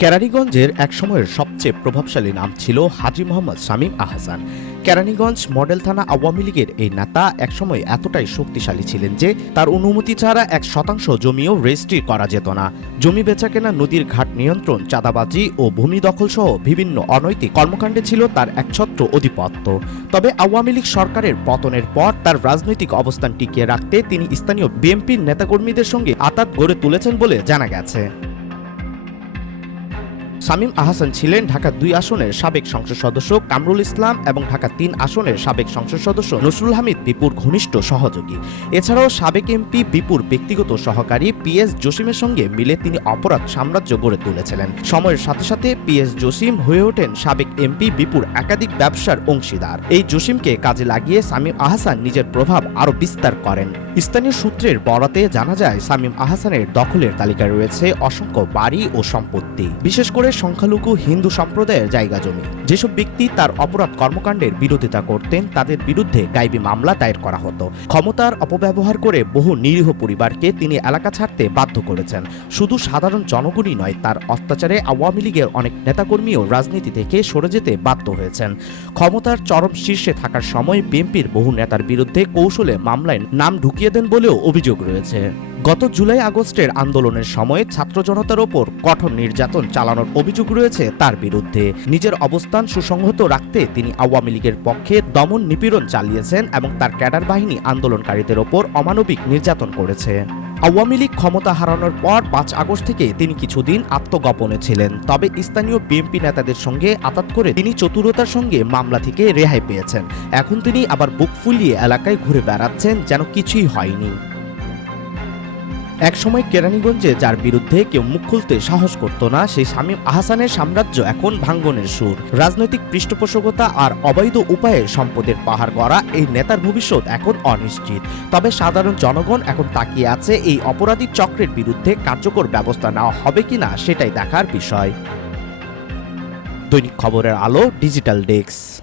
কেরানীগঞ্জের এক সময়ের সবচেয়ে প্রভাবশালী নাম ছিল হাজি মোহাম্মদ শামীম আহসান। কেরানীগঞ্জ মডেল থানা আওয়ামী লীগের এই নেতা একসময় এতটাই শক্তিশালী ছিলেন যে তার অনুমতি ছাড়া এক শতাংশ জমিও রেজিস্ট্রি করা যেত না। জমি বেচাকেনা, নদীর ঘাট নিয়ন্ত্রণ, চাঁদাবাজি ও ভূমি দখল সহ বিভিন্ন অনৈতিক কর্মকাণ্ডে ছিল তার একছত্র অধিপত্য তবে আওয়ামী লীগ সরকারের পতনের পর তার রাজনৈতিক অবস্থান টিকিয়ে রাখতে তিনি স্থানীয় বিএনপির নেতাকর্মীদের সঙ্গে আতাত গড়ে তুলেছেন বলে জানা গেছে। শামীম আহসান ছিলেন ঢাকা দুই আসনের সাবেক সংসদ সদস্য, কামরুল ইসলাম এবং ঢাকা তিন আসনের সাবেক সংসদ সদস্য নসরুল হামিদ বিপুর ঘনিষ্ঠ সহযোগী। এছাড়াও সাবেক এমপি বিপুর ব্যক্তিগত সহকারী পিএস জসিমের সঙ্গে মিলে তিনি অপরাধ সাম্রাজ্য গড়ে তুলেছিলেন। সময়ের সাথে সাথে পিএস জসিম হয়ে ওঠেন সাবেক এমপি বিপুর একাধিক ব্যবসার অংশীদার। এই জসিমকে কাজে লাগিয়ে শামীম আহসান নিজের প্রভাব আরও বিস্তার করেন। স্থানীয় সূত্রের বরাতে জানা যায় শামীম আহসানের দখলের তালিকায় রয়েছে অসংখ্য বাড়ি ও সম্পত্তি। বিশেষ করে সংখ্যালঘু হিন্দু সম্প্রদায়ের জায়গা জমি। যেসব ব্যক্তি তার অপরাধ কর্মকাণ্ডের বিরোধিতা করতেন, তাদের বিরুদ্ধে গাইবি মামলা দায়ের করা হতো। ক্ষমতার অপব্যবহার করে বহু নিরীহ পরিবারকে তিনি এলাকা ছাড়তে বাধ্য করেছেন। শুধু সাধারণ জনগণই নয়, তার অত্যাচারে আওয়ামী লীগের অনেক নেতাকর্মীও রাজনীতি থেকে সরে যেতে বাধ্য হয়েছেন। ক্ষমতার চরম শীর্ষে থাকার সময় বিএনপির বহু নেতার বিরুদ্ধে কৌশলে মামলায় নাম ঢুকিয়ে দেন বলেও অভিযোগ রয়েছে। গত জুলাই আগস্টের আন্দোলনের সময়ে ছাত্র জনতার ওপর কঠোর নির্যাতন চালানোর অভিযোগ রয়েছে তার বিরুদ্ধে। নিজের অবস্থান সুসংহত রাখতে তিনি আওয়ামী লীগের পক্ষে দমন নিপীড়ন চালিয়েছেন এবং তার ক্যাডার বাহিনী আন্দোলনকারীদের ওপর অমানবিক নির্যাতন করেছে। আওয়ামী লীগ ক্ষমতা হারানোর পর পাঁচ আগস্ট থেকে তিনি কিছুদিন আত্মগোপনে ছিলেন, তবে স্থানীয় বিএনপি নেতাদের সঙ্গে আতাত করে তিনি চতুরতার সঙ্গে মামলা থেকে রেহাই পেয়েছেন। এখন তিনি আবার বুক ফুলিয়ে এলাকায় ঘুরে বেড়াচ্ছেন, যেন কিছুই হয়নি। একসময় কেরানীগঞ্জে, যার বিরুদ্ধে কেউ মুখ খুলতে সাহস করত না সেই শামীম আহসানের সাম্রাজ্য এখন ভাঙ্গনের সুর। রাজনৈতিক পৃষ্ঠপোষকতা আর অবৈধ উপায়ে সম্পদের পাহাড় গড়া এই নেতার ভবিষ্যৎ এখন অনিশ্চিত। তবে সাধারণ জনগণ এখন তাকিয়ে আছে এই অপরাধী চক্রের বিরুদ্ধে কার্যকর ব্যবস্থা নেওয়া হবে কিনা, সেটাই দেখার বিষয়। দৈনিক খবরের আলো ডিজিটাল ডেস্ক